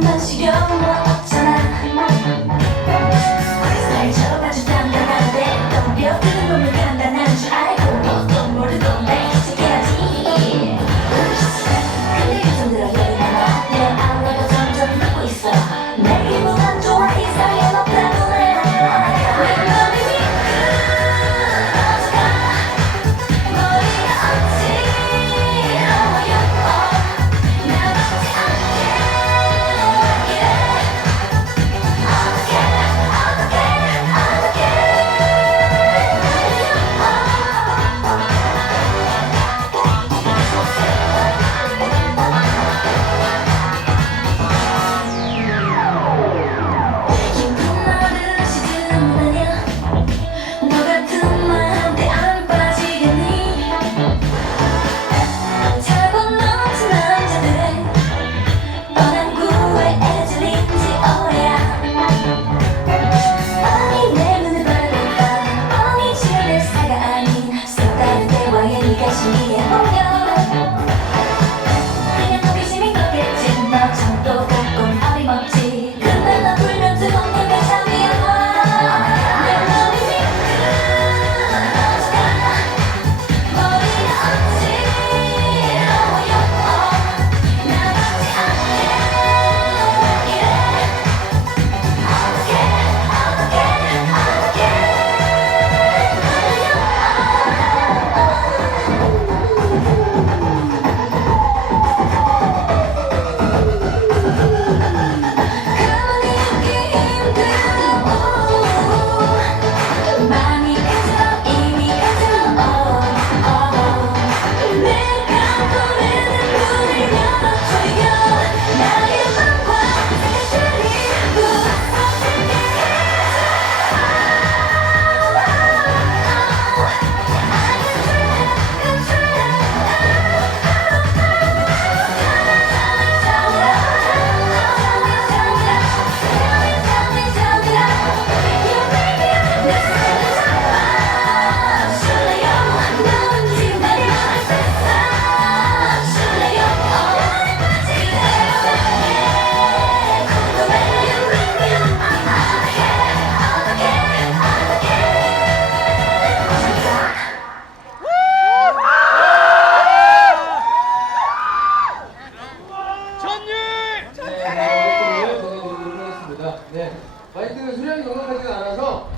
난 지겨워 네, 이것들을 보내드리도록 하겠습니다. 네, 마이크는 수량이 넉넉하지가 않아서